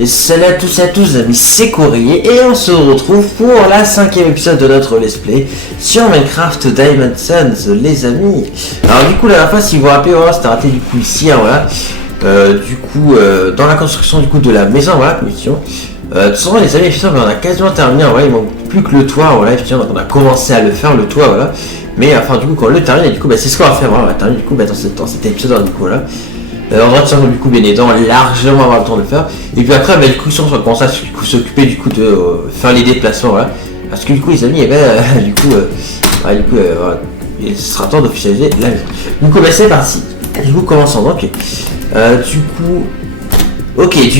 Et salut à tous amis, c'est Courrier et on se retrouve pour la 5e épisode de notre let's play sur Minecraft Diamond Sons les amis. Alors du coup la dernière fois si vous vous rappelez, voilà, c'était raté du coup ici, hein, voilà. Dans la construction du coup de la maison, voilà, commission. De toute façon les amis, on a quasiment terminé, voilà, il manque plus que le toit, voilà, donc on a commencé à le faire le toit, voilà. Mais enfin du coup quand on le termine, du coup c'est ce qu'on va faire, voilà, on va terminer du coup dans cet épisode, hein, du coup voilà. On va tirer du coup bien aidant, largement avoir le temps de le faire. Et puis après, du coup, si on va commencer à s'occuper du coup de faire les déplacements, voilà. Parce que du coup, les amis, il sera temps d'officialiser la maison. Du coup, c'est parti. Du coup, commençons donc. Du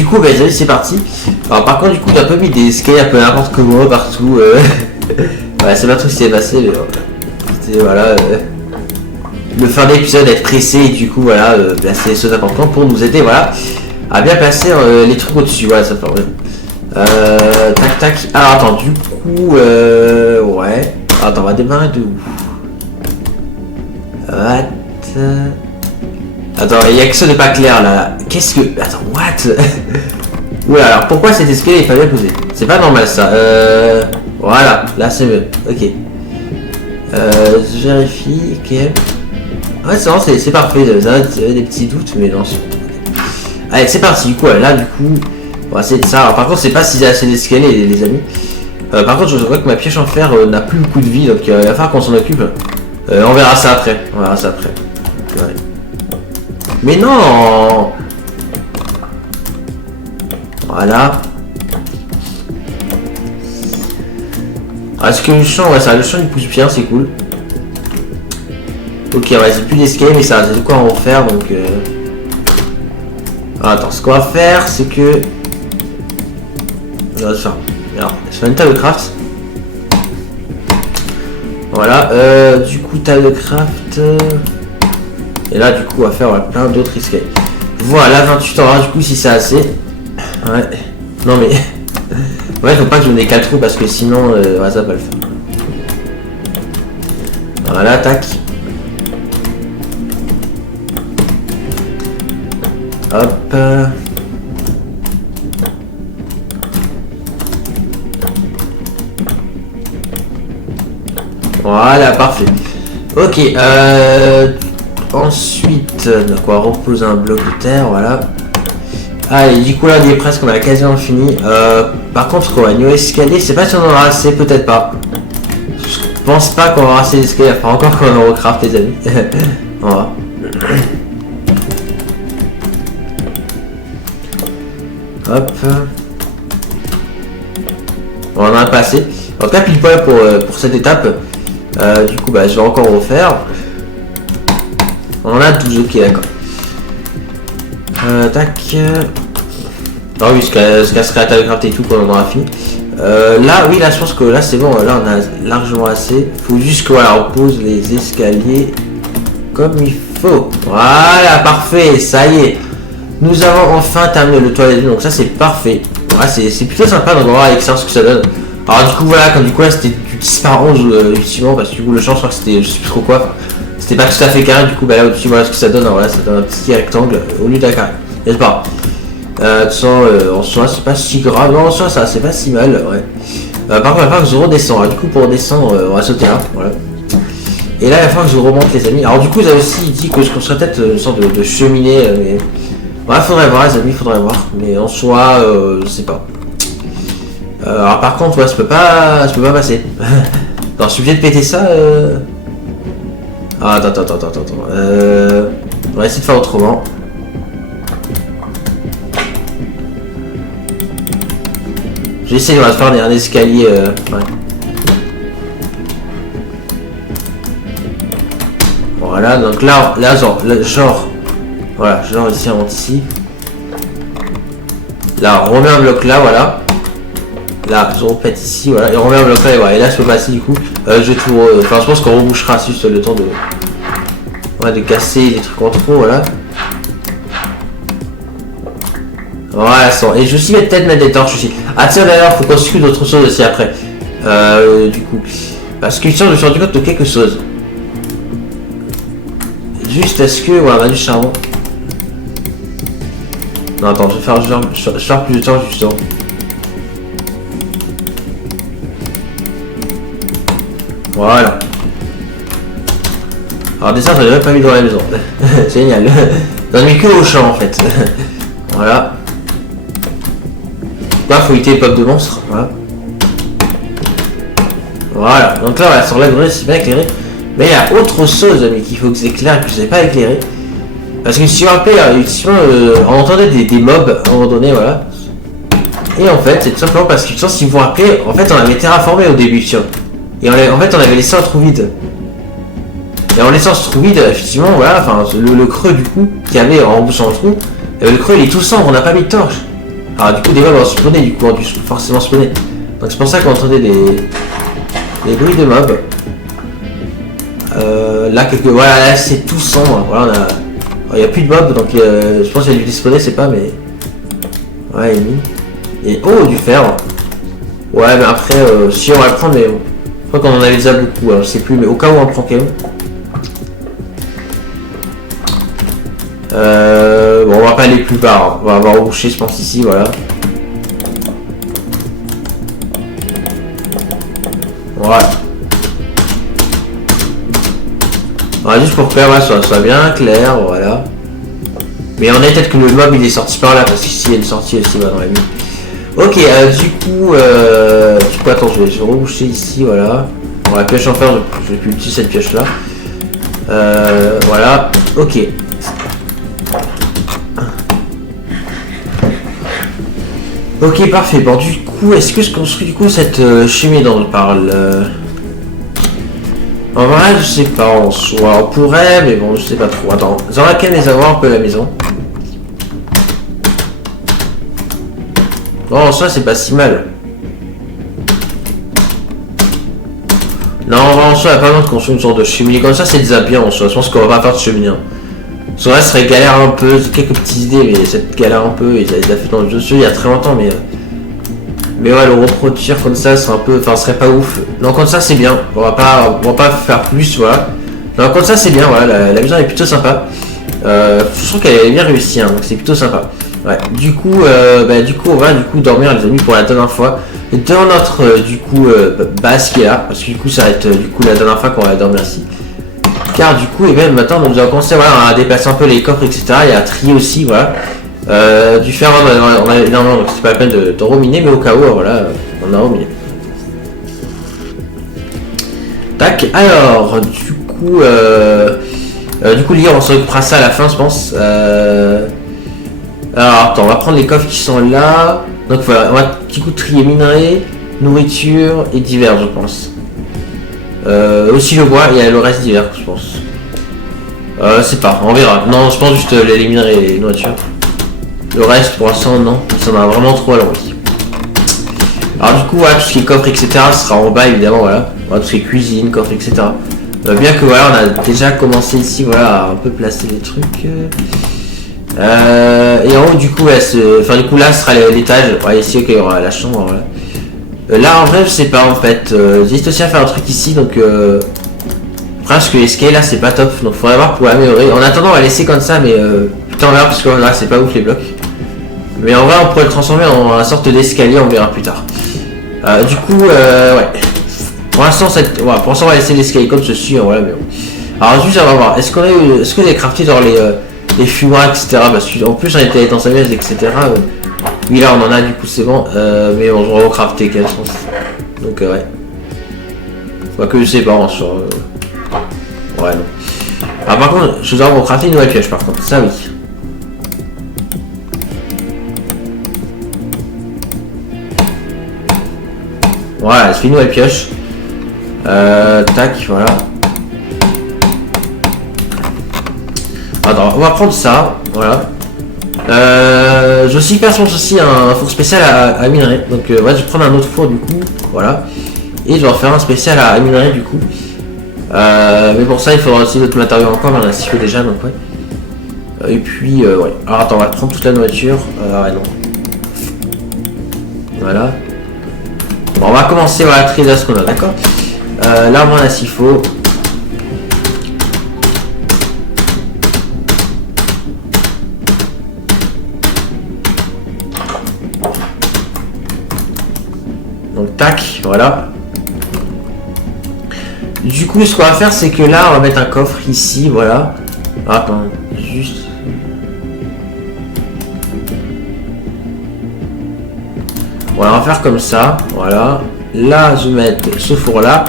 coup, les amis, c'est parti. Alors, par contre, du coup, j'ai un peu mis des escaliers un peu n'importe comment partout. Ouais, c'est pas trop ce qui s'est passé, mais c'était voilà. Le fin d'épisode être pressé et du coup voilà placer les choses importantes pour nous aider voilà à bien placer les trucs au dessus, voilà ça permet tac tac. Alors attends, du coup ouais, attends, on va démarrer de où? Attends, il y a que ça de pas clair là, qu'est-ce que, attends, what? Oula, alors pourquoi cet escalier il fallait poser, c'est pas normal ça. Voilà, là c'est mieux, ok. Je vérifie, ok. Ouais, c'est parfait, j'avais des petits doutes, mais non. Allez, c'est parti, du coup, là, du coup, on va essayer de ça. Alors, par contre, c'est pas si j'ai assez d'escaliers, les amis. Par contre, je vois que ma pioche en fer n'a plus beaucoup de vie, donc il va falloir qu'on s'en occupe. On verra ça après, Ouais. Mais non! Voilà. Est-ce que le champ, ouais, ça, le champ il pousse bien, c'est cool. Ok, ouais, c'est plus d'escalier, mais ça, c'est de quoi on va faire, donc... Attends, ce qu'on va faire, c'est que... On va se faire... Alors, je fais une table de craft. Voilà, du coup, table de craft... Et là, du coup, on va faire plein d'autres escaliers. Voilà, 28 ans, du coup, si c'est assez... Ouais, non mais... Ouais, faut pas que je me décale trop, parce que sinon, ouais, ça va pas le faire. Voilà, tac. Hop. Voilà, parfait. Ok, ensuite, donc on va reposer un bloc de terre, voilà. Allez, du coup là, on est presque, on a quasiment fini. Par contre, quoi, niveau escalier, je sais pas si on en aura assez, peut-être pas. Je pense pas qu'on aura assez d'escaliers, enfin encore qu'on en recraft, les amis. Voilà. Hop. On en a pas assez. En tout cas, pile poil pour cette étape. Du coup, je vais encore refaire. On en a 12, ok, d'accord. Tac. Ah oui, ce casserait à table craft et tout, quand on aura fini. Là, oui, là, je pense que là, c'est bon. Là, on a largement assez. Faut juste que, voilà, on pose les escaliers comme il faut. Voilà, parfait, ça y est. Nous avons enfin terminé le toilette, donc ça c'est parfait. Ouais, c'est plutôt sympa d'en voir avec ça ce que ça donne. Alors du coup voilà, quand du coup là c'était du 10 par 11 effectivement, parce que du coup le champ je crois que c'était, je sais plus trop quoi, c'était pas tout à fait carré, du coup là au-dessus voilà ce que ça donne, alors là ça donne un petit rectangle au lieu d'un carré, n'est-ce pas? De toute façon en soi c'est pas si grave, non en soi ça c'est pas si mal, ouais. Par contre il va falloir que je redescends, alors, du coup pour redescendre on va sauter là, voilà. Et là il va falloir que je remonte les amis, alors du coup vous avez aussi dit que je construirais peut-être une sorte de cheminée, mais... Ouais, faudrait voir les amis, faudrait voir, mais en soi, je sais pas. Alors par contre, ouais, je peux pas passer. Non, je suis obligé de péter ça. Ah, attends. On va essayer de faire autrement. J'ai essayé de faire un escalier. Ouais. Voilà, donc là genre. Voilà, genre ici, on monte ici. Là, on remet un bloc là, voilà. Là, je repète ici, voilà. Et on remet un bloc là, et voilà. Et là, je peux passer du coup. Je vais tout. Enfin, je pense qu'on rebouchera juste le temps de. Ouais, de casser les trucs en trop, voilà. Voilà, ça. Et je vais aussi peut-être mettre des torches aussi. Ah, tiens, d'ailleurs, faut qu'on s'occupe d'autre chose aussi après. Du coup. Parce que je me suis rendu compte de quelque chose. Juste, est-ce que. Voilà, on a du charbon. Non, attends, je vais faire genre, je perds plus de temps justement. Voilà. Alors déjà, j'en ai même pas mis dans la maison. Génial. J'en ai mis que au champ en fait. Voilà. Là, faut éviter les pop de monstres. Voilà. Voilà. Donc là, voilà, sur la grenade, c'est bien éclairé. Mais il y a autre chose, mais qu'il faut que j'éclaire et que je n'ai pas éclairé. Parce que si vous vous rappelez, effectivement, on entendait des mobs à un moment donné, voilà. Et en fait, c'est tout simplement parce que, si vous vous rappelez, en fait, on avait terraformé au début, tu vois. Et en fait, on avait laissé un trou vide. Et en laissant ce trou vide, effectivement, voilà, enfin, le creux du coup, qu'il y avait en bouchant le trou, le creux il est tout sombre, on n'a pas mis de torche. Alors du coup, des mobs ont spawné, du coup, ont dû forcément spawner. Donc c'est pour ça qu'on entendait des bruits de mobs. Là, voilà, là c'est tout sombre. Voilà, il n'y a plus de mobs, donc je pense qu'il y a du despawner, c'est pas, mais. Ouais, et oh, du fer. Ouais, mais après, si on va le prendre, mais. Je crois qu'on en avait déjà beaucoup, alors je sais plus, mais au cas où on le prend quand même. Bon, on va pas aller plus bas, hein. On va avoir rebouché, je pense, ici, voilà. Voilà. Voilà, juste pour que ça soit bien clair, voilà. Mais on est peut-être que le mob il est sorti par là, parce qu'ici il y a une sortie aussi dans la nuit. Ok, du coup, attends, je vais reboucher ici, voilà. Bon, la pioche en fer, je vais plus utiliser cette pioche là. Voilà, ok. Ok, parfait. Bon, du coup, est-ce que je construis du coup cette cheminée dont on parle En vrai, je sais pas en soi. On pourrait, mais bon, je sais pas trop. Attends, j'aurais qu'à les avoir un peu à la maison. Non, en soi, c'est pas si mal. Non, en soi, il n'y a pas besoin de construire une sorte de cheminée. Comme ça, c'est déjà bien en soi. Je pense qu'on va pas faire de cheminée. En vrai, ça serait galère un peu. Quelques petites idées, mais cette galère un peu. Ils avaient fait dans le jeu il y a très longtemps, mais. Mais ouais, le reproduire comme ça, c'est un peu. Enfin, ce serait pas ouf. Non, comme ça, c'est bien. On va pas faire plus, voilà. Non, comme ça, c'est bien, voilà. La maison est plutôt sympa. Je trouve qu'elle est bien réussie, hein, donc c'est plutôt sympa. Ouais, du coup, on va dormir, les amis, pour la dernière fois. Dans notre, base qui est là. Parce que du coup, ça va être la dernière fois qu'on va dormir ici. Car du coup, et même maintenant, nous avons commencé à déplacer un peu les coffres, etc. Et à trier aussi, voilà. Du fer, on a énormément, donc c'est pas la peine de reminer, mais au cas où, voilà, on a reminé. Tac, alors, du coup, l'IA, on se reprendra ça à la fin, je pense. Alors, attends, on va prendre les coffres qui sont là. Donc voilà, on va du coup trier minerais, nourriture et divers, je pense. Aussi le bois et le reste divers, je pense. C'est pas, on verra. Non, je pense juste les minerais et les nourritures. Le reste, pour l'instant, non. Ça m'a vraiment trop alourdi. Alors du coup, voilà, tout ce qui est coffre, etc. sera en bas, évidemment, voilà. Voilà, tout ce qui est cuisine, coffre, etc. Bien que voilà, on a déjà commencé ici, voilà, à un peu placer les trucs. Et en haut, du coup, là, là, ce sera l'étage. Ouais, ici, ok, il y aura la chambre, voilà. Là, en vrai, je sais pas, en fait. J'hésite aussi à faire un truc ici, donc... parce que les scales, là, c'est pas top. Donc, faudrait voir pour améliorer. En attendant, on va laisser comme ça, mais... putain, on verra, parce que là, c'est pas ouf, les blocs. Mais en vrai, on pourrait le transformer en une sorte d'escalier, on verra plus tard. Du coup, ouais. Pour l'instant, on va laisser l'escalier comme ceci, voilà, mais bon. Alors, juste, on va voir. Est-ce que j'ai crafté genre les fumoirs, etc. Parce qu'en plus, on était dans sa messe, etc. Oui, là, on en a, du coup, c'est bon. Mais on va crafter, quel sens. Donc, ouais. Enfin, que je sais pas, en soi. Ouais, non. Alors, par contre, je dois avoir crafter une nouvelle pioche, par contre. Ça, oui. Voilà, je fais une nouvelle pioche. Tac, voilà. Attends, on va prendre ça, voilà. Je aussi faire aussi un four spécial à minerai. Donc ouais, je vais prendre un autre four du coup, voilà. Et je vais en faire un spécial à minerai du coup. Mais pour ça il faudra aussi d'autres matériaux encore, on a 6 déjà donc ouais. Et puis ouais. Alors attends, on va prendre toute la nourriture. Ouais non. Voilà. Bon, on va commencer à trier ce qu'on a, d'accord. Là on a s'il faut. tac, voilà. Du coup, ce qu'on va faire, c'est que là, on va mettre un coffre ici, voilà. Attends, juste... Voilà, on va faire comme ça, voilà. Là, je vais mettre ce four-là.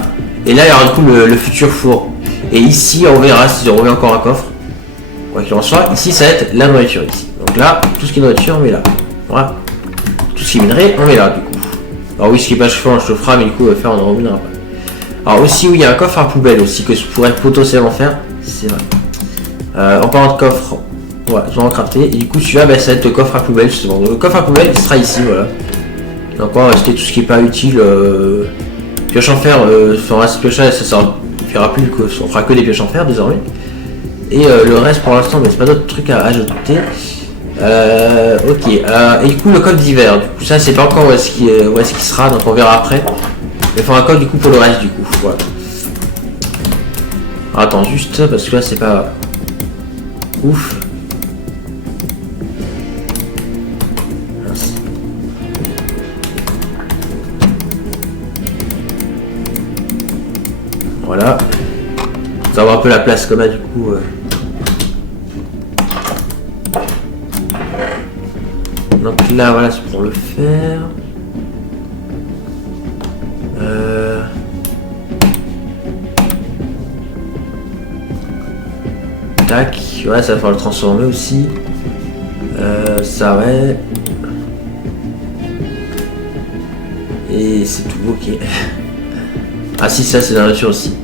Et là, il y aura du coup le futur four. Et ici, on verra si je remets encore un coffre. Quoi qu'il en soit, ici, ça va être la nourriture, ici. Donc là, tout ce qui est nourriture, on met là. Voilà. Tout ce qui est minerai, on met là, du coup. Alors oui, ce qui est pas chauffant, je te ferai, mais du coup, faire, on en reminera pas. Alors aussi, oui, il y a un coffre à poubelle aussi que je pourrais potentiellement faire. C'est vrai. En parlant de coffre, voilà, je vais en crafter. Et du coup, celui-là, bah, ça va être le coffre à poubelle, justement. Donc, le coffre à poubelle, il sera ici, voilà. Donc, on va rester tout ce qui est pas utile. Pioche en fer, on reste pioche, ça servira plus, on fera que des pioches en fer désormais. Et le reste, pour l'instant, mais c'est pas d'autres trucs à ajouter. Ok. Et du coup, le code d'hiver, du coup, ça, c'est pas encore où est-ce qu'il sera, donc on verra après. Mais il faut un code du coup pour le reste du coup, voilà. Alors, attends juste parce que là c'est pas ouf. Mince. Voilà. Ça va avoir un peu la place comme là du coup. Donc là voilà c'est pour le faire. Tac, ouais, ça va falloir le transformer aussi. Ça ouais. Et c'est tout, ok. Ah si, ça c'est la nature aussi.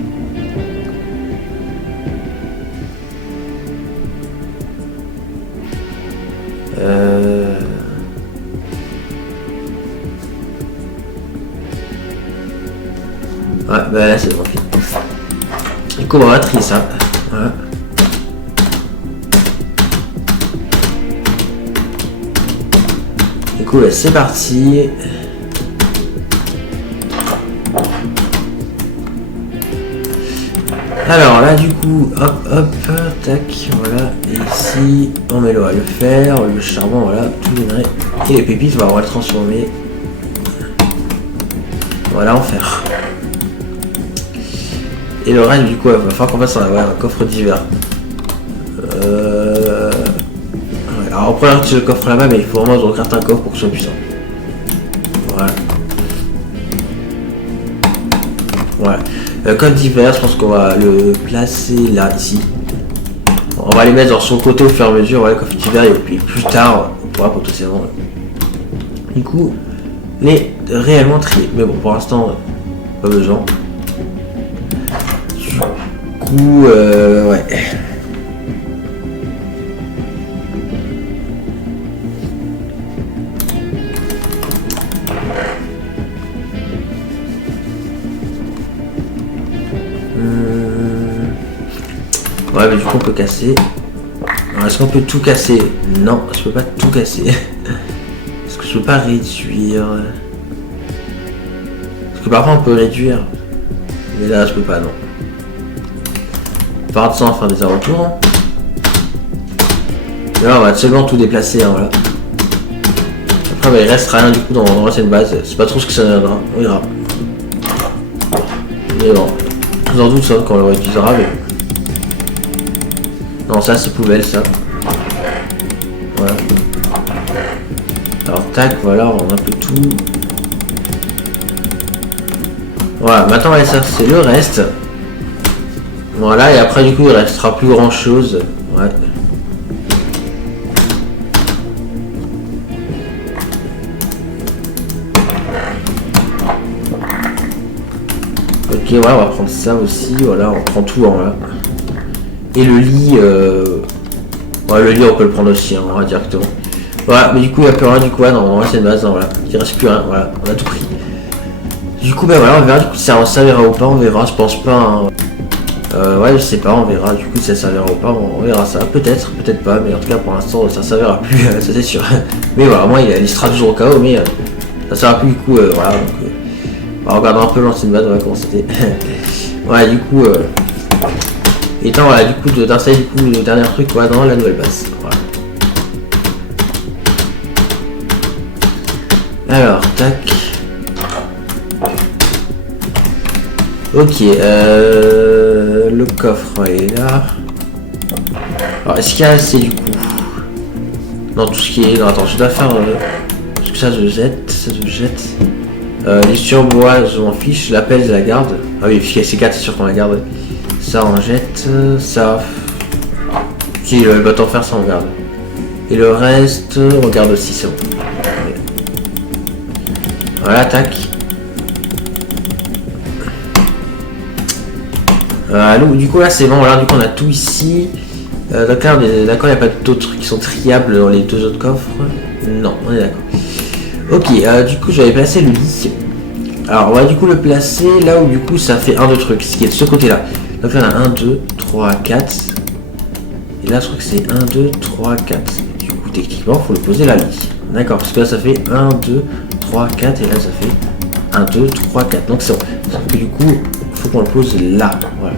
Ouais, bah là c'est bon. Du coup on va trier ça. Voilà. Du coup c'est parti. Alors là du coup hop hop tac voilà et ici on met le fer, le charbon voilà tout minerai et les pépites on va le transformer voilà en fer. Et le reste du coup il va falloir qu'on fasse un coffre d'hiver. Alors on prend le coffre là-bas mais il faut vraiment que je recarte un coffre pour que ce soit puissant. Voilà. Voilà. Code d'hiver, je pense qu'on va le placer là, ici. Bon, on va les mettre sur le côté au fur et à mesure, voilà, coffre d'hiver, et puis plus tard, on pourra potentiellement du coup les réellement trier. Mais bon, pour l'instant, pas besoin. Du coup, ouais. Ouais, mais du coup on peut casser. Est-ce qu'on peut tout casser? Non, je peux pas tout casser. Est-ce que je peux pas réduire? Parce que parfois on peut réduire. Mais là je peux pas, non. Par de sang, faire des allers-retours. Là on va seulement tout déplacer, hein, voilà. Après bah, il reste rien du coup dans l'ancienne base. C'est pas trop ce que ça donnera, on verra. Mais bon, sans doute ça quand on le réutilisera, mais... Non, ça c'est poubelle ça. Voilà. Alors tac, voilà, on a un peu tout. Voilà, maintenant ça c'est le reste. Voilà, et après du coup il restera plus grand chose. Ouais. Ok, ouais, on va prendre ça aussi, voilà, on prend tout en là. Et le lit, ouais, le lit on peut le prendre aussi, hein, on va directement. Voilà, mais du coup il n'y a plus rien du coup, ouais, non, c'est une base, non, voilà, il reste plus rien, voilà, on a tout pris. Du coup, ben voilà, on verra du coup si ça servira ou pas, on verra, je pense pas. Hein. Ouais, je sais pas, on verra du coup si ça servira ou pas, on verra ça, peut-être, peut-être pas, mais en tout cas pour l'instant ça servira plus, ça c'est sûr. Mais voilà, moi il sera toujours au cas où, mais ça servira plus du coup, voilà, donc on va regarder un peu l'ancienne base, voilà comment c'était. Ouais, du coup. Étant voilà, du coup d'installer du coup le dernier truc voilà, dans la nouvelle base. Voilà. Alors tac. Ok, le coffre est là. Alors, est-ce qu'il y a assez du coup? Non, tout ce qui est... Non, attends, je dois faire... Parce que ça se jette, ça se jette. Les surbois, je m'en fiche. L'appel de la garde. Ah oui, c'est 4, c'est sûr qu'on la garde. Ça, on jette. Ça... Si, le bâton fer, ça, on garde. Et le reste, on garde aussi, c'est bon. Voilà, tac. Du coup, là, c'est bon. Voilà, du coup, on a tout ici. D'accord, il n'y a pas d'autres trucs qui sont triables dans les deux autres coffres. Non, on est d'accord. Ok, du coup, j'avais placé le lit. Alors, on va du coup le placer là où du coup ça fait un de trucs, ce qui est de ce côté-là. Donc là, on a 1, 2, 3, 4. Et là, je crois que c'est 1, 2, 3, 4. Du coup, techniquement, il faut le poser là, lit. D'accord, parce que là, ça fait 1, 2, 3, 4. Et là, ça fait 1, 2, 3, 4. Donc c'est bon. Sauf que du coup, il faut qu'on le pose là. Voilà.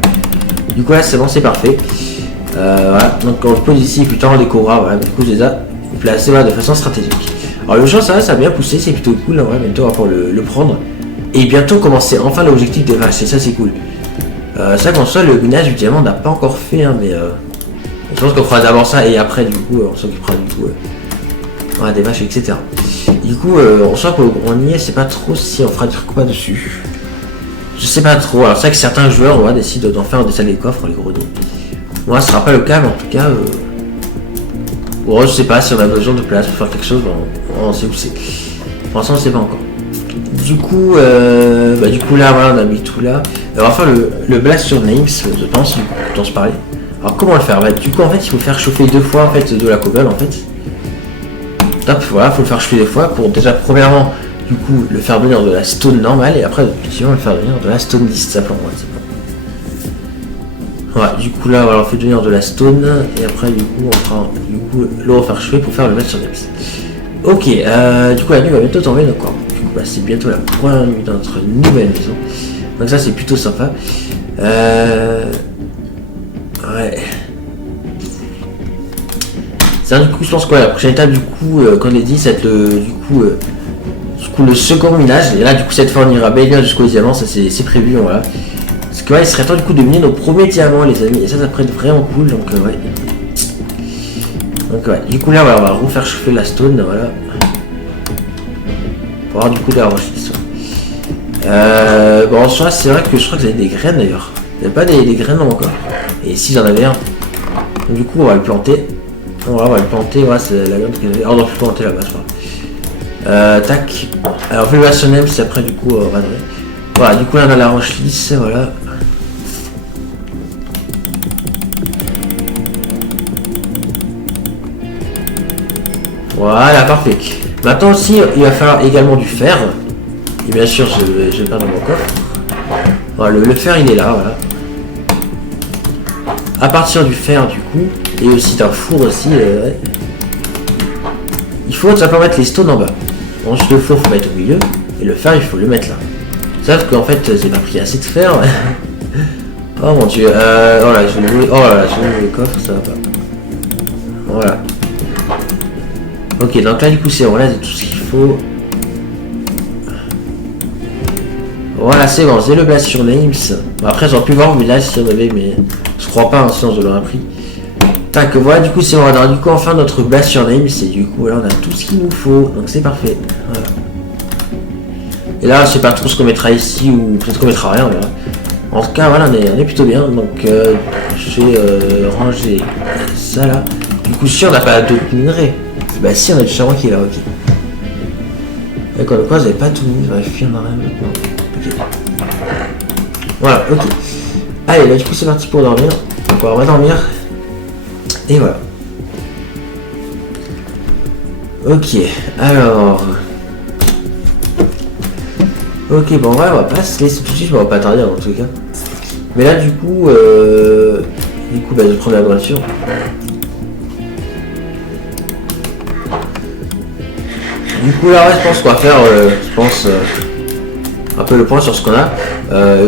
Du coup, là, c'est bon, c'est parfait. Voilà, donc on le pose ici, plus tard on décorera, voilà, du coup je les ai placés voilà, de façon stratégique. Alors le champ ça a bien poussé, c'est plutôt cool, ouais, bientôt on va pouvoir le prendre. Et bientôt commencer enfin l'objectif des vaches, et ça c'est cool. Ça qu'en soit le minage du diamant n'a pas encore fait, hein, mais je pense qu'on fera d'abord ça et après du coup on s'occupera du coup voilà, des vaches, etc. Du coup on sent qu'on y est, c'est pas trop si on fera du quoi dessus. Je sais pas trop, alors c'est vrai que certains joueurs ouais, décident d'en faire des salles des coffres, les gros dos. Moi, ce sera pas le cas, mais en tout cas, bon, je sais pas si on a besoin de place pour faire quelque chose. On sait où c'est. Pour l'instant, on sait pas encore. Du coup, là, voilà, on a mis tout là. On va faire le blast sur names, je pense, dont je parlais. Alors, comment le faire? Du coup, en fait, il faut faire chauffer 2 fois en fait de la cobble, en fait. Top, voilà, faut le faire chauffer 2 fois pour déjà, premièrement, du coup, le faire venir de la stone normale et après, effectivement, le faire venir de la stone list, simplement. Voilà, du coup là voilà, on fait devenir de la stone et après du coup on fera le refaire chauffer pour faire le mettre sur Nems. Ok, du coup la nuit va bientôt tomber, donc du coup bah, c'est bientôt la première nuit dans notre nouvelle maison. Donc ça c'est plutôt sympa. Ouais. Ça du coup je pense que la prochaine étape du coup comme je dit ça va être le second minage. Et là du coup cette fois on ira bien jusqu'au diamant, ça c'est prévu, voilà. Parce que ouais, il serait temps du coup de miner nos premiers diamants les amis, et ça pourrait être vraiment cool, donc ouais. Donc ouais, du coup là voilà, on va refaire chauffer la stone, voilà. Pour avoir du coup de la roche. Bon en soi c'est vrai que je crois que vous avez des graines d'ailleurs. Il n'y a pas des graines encore. Et si j'en avais un. Donc, du coup on va le planter. Voilà, on va le planter, voilà c'est la graine qu'il y avait. On doit plus planter là-bas, je crois. Tac. Alors on fait le bâtonnet, c'est après du coup on va donner. Voilà, du coup là on a la roche lisse, voilà. Voilà, parfait. Maintenant aussi, il va falloir également du fer. Et bien sûr, je vais perdre mon coffre. Voilà, le fer, il est là, voilà. À partir du fer, du coup, et aussi d'un four aussi, ouais. Il faut tout simplement mettre les stones en bas. Ensuite, le four, il faut mettre au milieu. Et le fer, il faut le mettre là. Sauf qu'en fait, j'ai pas pris assez de fer. Oh mon dieu. Oh là, je vais louer. Oh là, je vais louer le coffre, ça va pas. Voilà. Ok, donc là du coup c'est bon, là c'est tout ce qu'il faut. Voilà, c'est bon, c'est le blast sur names. Bon, après j'aurais pu voir le village si on avait, mais je crois pas, hein, sinon je l'aurais pris. Tac, voilà, du coup c'est bon, alors du coup enfin notre blast sur names, et du coup là on a tout ce qu'il nous faut, donc c'est parfait. Voilà. Et là je sais pas trop ce qu'on mettra ici, ou peut-être qu'on mettra rien, on verra. En tout cas voilà, on est plutôt bien, donc je vais ranger ça là. Du coup si on n'a pas d'autres minerais. Bah si on a du charbon qui est là, ok. D'accord, le quoi j'avais pas tout mis, j'aurais fui en arrière maintenant. Ok. Voilà, ok. Allez, là du coup c'est parti pour dormir. Donc on va dormir. Et voilà. Ok, alors. Ok, bon ouais, on va pas se laisser tout de suite, on va pas tarder en tout cas. Mais là du coup, bah, je prends la voiture. Du coup là ouais, je pense qu'on va faire un peu le point sur ce qu'on a.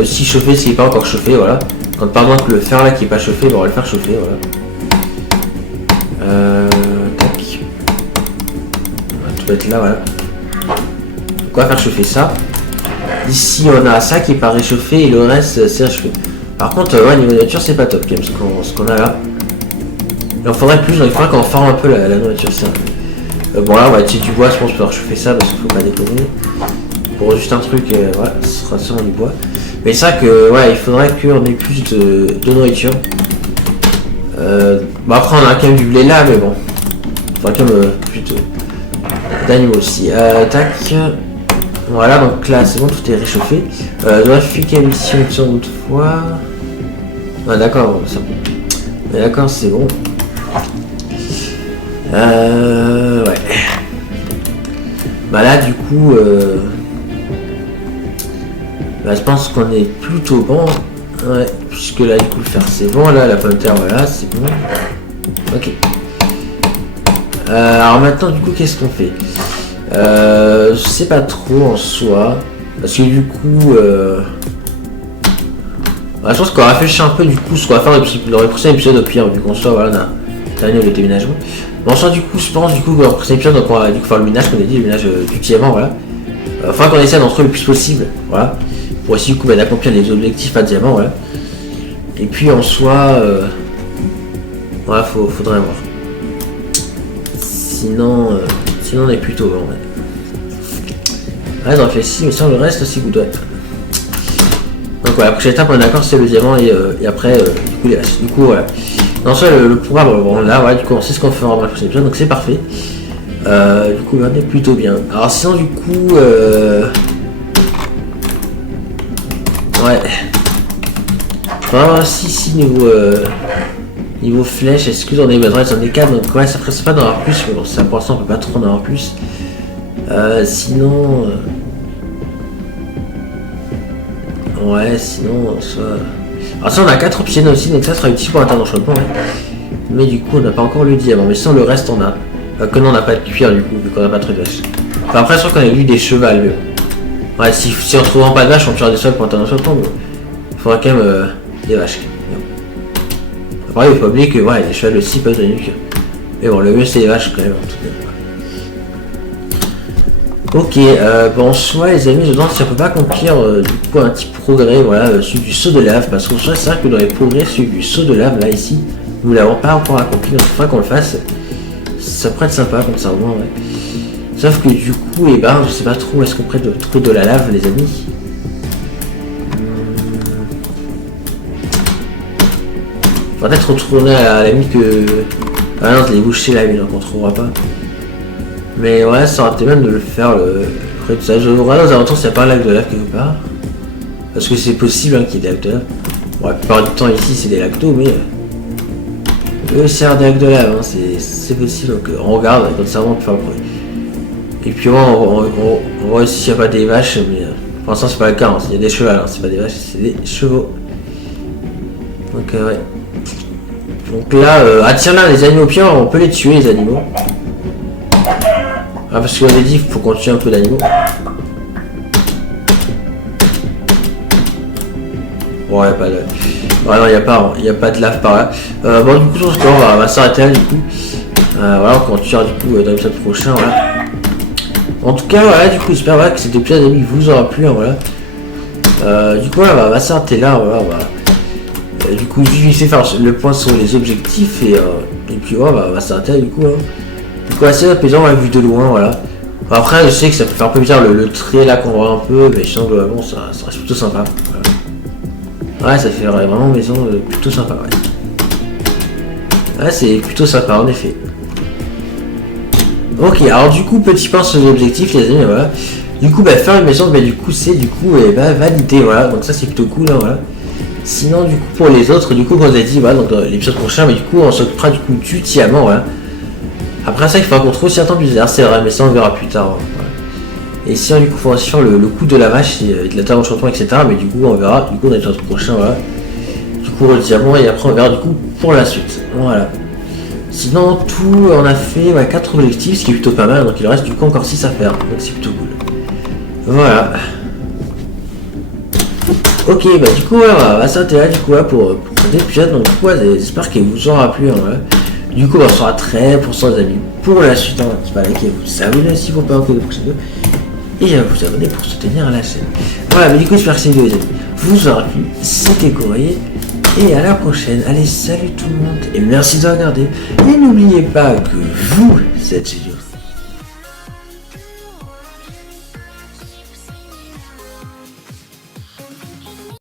Si chauffer ce qui n'est pas encore chauffé, voilà. Quand par exemple le fer là qui n'est pas chauffé, on va le faire chauffer, voilà. Tac. On va tout mettre là, voilà. Donc on va faire chauffer ça. Ici on a ça qui est pas réchauffé et le reste c'est réchauffé. Par contre ouais niveau nourriture c'est pas top quand même ce qu'on a là. Il en faudrait plus, il faudrait qu'on farme un peu la nourriture ça. Bon là on va utiliser du bois je pense pour réchauffer ça parce qu'il faut pas déconner. Pour juste un truc voilà ce sera seulement du bois. Mais ça que ouais il faudrait qu'on ait plus de nourriture. Bon après on a quand même du blé là mais bon. Il faudrait quand même plus d'animaux aussi. Tac. Voilà donc là c'est bon tout est réchauffé. Vérifier mission une fois. Ah d'accord, ça bon. D'accord c'est bon. Ouais. Bah là du coup bah, je pense qu'on est plutôt bon. Ouais, puisque là du coup le fer c'est bon, là la pomme de terre voilà c'est bon. Ok. Alors maintenant du coup qu'est-ce qu'on fait? Je sais pas trop en soi. Parce que du coup bah, je pense qu'on va réfléchir un peu du coup ce qu'on va faire dans les prochains épisodes au pire vu qu'on soit voilà on a terminé le déménagement. Bon soit du coup je pense du coup dans le prochain épisode donc on va du coup faire le ménage comme on a dit, le ménage du diamant voilà. Faudra qu'on essaie d'en trouver le plus possible, voilà. Pour essayer du coup bah, d'accomplir les objectifs à diamant voilà. Et puis en soi voilà faudrait voir. Sinon on est plutôt bon ouais. Ouais, donc si mais sans le reste c'est good ouais. Donc voilà, la prochaine étape on est d'accord c'est le diamant et après du coup les vaches. Du coup voilà. Non soit le programme bon là ouais du coup on sait ce qu'on fera dans la prochaine épisode donc c'est parfait. Du coup on est plutôt bien. Alors sinon du coup ouais. Faudra voir si niveau flèche, est-ce que j'en ai besoin j'en ai 4 donc ouais ça ferait pas d'en avoir plus mais bon ça pour l'instant on peut pas trop en avoir plus. Sinon ouais sinon soit. Alors ça on a 4 options aussi donc ça sera utile pour atteindre l'enchantement ouais. Mais du coup on n'a pas encore le diamant mais sans le reste on a. Que non on n'a pas de cuir du coup vu qu'on n'a pas de vache. Enfin après je crois qu'on a vu des chevals mais... Ouais si on trouve pas de vache on tire des sols pour atteindre l'enchantement mais... Il faudra quand même des vaches. Après il faut pas oublier que ouais les chevals aussi peuvent donner du cuir. Mais bon le mieux c'est les vaches quand même en tout cas. Ok, bon, soit les amis, je demande si on peut pas accomplir du coup un petit progrès, voilà, celui du saut de lave, parce qu'on c'est vrai que dans les progrès, celui du saut de lave, là, ici, nous l'avons pas encore accompli, donc il faudra qu'on le fasse. Ça pourrait être sympa, comme ça, au moins, ouais. Sauf que du coup, eh ben, je sais pas trop où est-ce qu'on pourrait trouver de la lave, les amis. Faudrait peut-être retourner à la limite que... Ah non, je l'ai bouché la ville, donc on trouvera pas. Mais ouais, ça aurait été même de le faire après tout ça. Je regarde aux alentours s'il n'y a pas un lac de lave quelque part. Parce que c'est possible hein, qu'il y ait des lacs de lave. Bon, la plupart du temps ici c'est des lacs d'eau, mais c'est un des lacs de lave, hein, c'est possible. Donc on regarde, comme ça on peut faire le progrès. Et puis on voit s'il n'y a pas des vaches, mais pour l'instant c'est pas le cas. Hein. Il y a des chevaux, hein, c'est pas des vaches, c'est des chevaux. Donc ouais. Donc là, ah tiens là, les animaux pires, on peut les tuer les animaux. Ah parce qu'on a dit qu'il faut qu'on tue un peu d'animaux. Bon, pas de... Ouais, non, il y a pas de lave par là. Bon, du coup, sur ce temps, on va s'arrêter là, du coup. Voilà, on continuera, du coup, dans l'épisode prochain, voilà. En tout cas, voilà, du coup, j'espère voilà, que cet épisode vous aura plu, hein, voilà. Du coup, voilà, on va s'arrêter là, voilà, du coup, je vais essayer de faire le point sur les objectifs, et puis, voilà, on va s'arrêter là, du coup, hein. Du coup assez apaisant, on l'a vu de loin, voilà. Après je sais que ça peut faire un peu bizarre le trait là qu'on voit un peu, mais sinon globalement ça reste plutôt sympa. Voilà. Ouais ça fait vraiment maison plutôt sympa ouais. Ouais c'est plutôt sympa en effet. Ok alors du coup petit point sur les objectifs les amis voilà. Du coup faire une maison du coup c'est du coup validé voilà donc ça c'est plutôt cool hein, voilà. Sinon du coup pour les autres du coup comme on a dit voilà donc dans l'épisode prochain mais du coup on s'occupera du coup du diamant voilà. Après ça il faudra qu'on trouve aussi un temps bizarre, c'est vrai, mais ça on verra plus tard. Voilà. Et si du coup il faudra aussi faire le coup de la vache et de la table d'enchantement etc. Mais du coup on verra du coup dans l'épisode prochain voilà. Du coup le diamant et après on verra du coup pour la suite. Voilà. Sinon tout on a fait 4 objectifs ce qui est plutôt pas mal donc il reste du coup encore 6 à faire. Donc c'est plutôt cool. Voilà. Ok du coup on va s'arrêter là du coup pour cet épisode donc du coup j'espère qu'il vous aura plu hein, voilà. Du coup on sera très pour les amis pour la suite hein, n'hésitez pas à liker, vous abonner si vous ne pouvez pas encore de prochaine vidéo. et à vous abonner pour soutenir la chaîne. Voilà, mais du coup, j'espère que cette vidéo les amis vous aura plu. C'était Corey et à la prochaine. Allez, salut tout le monde et merci de regarder. Et n'oubliez pas que vous êtes géniaux.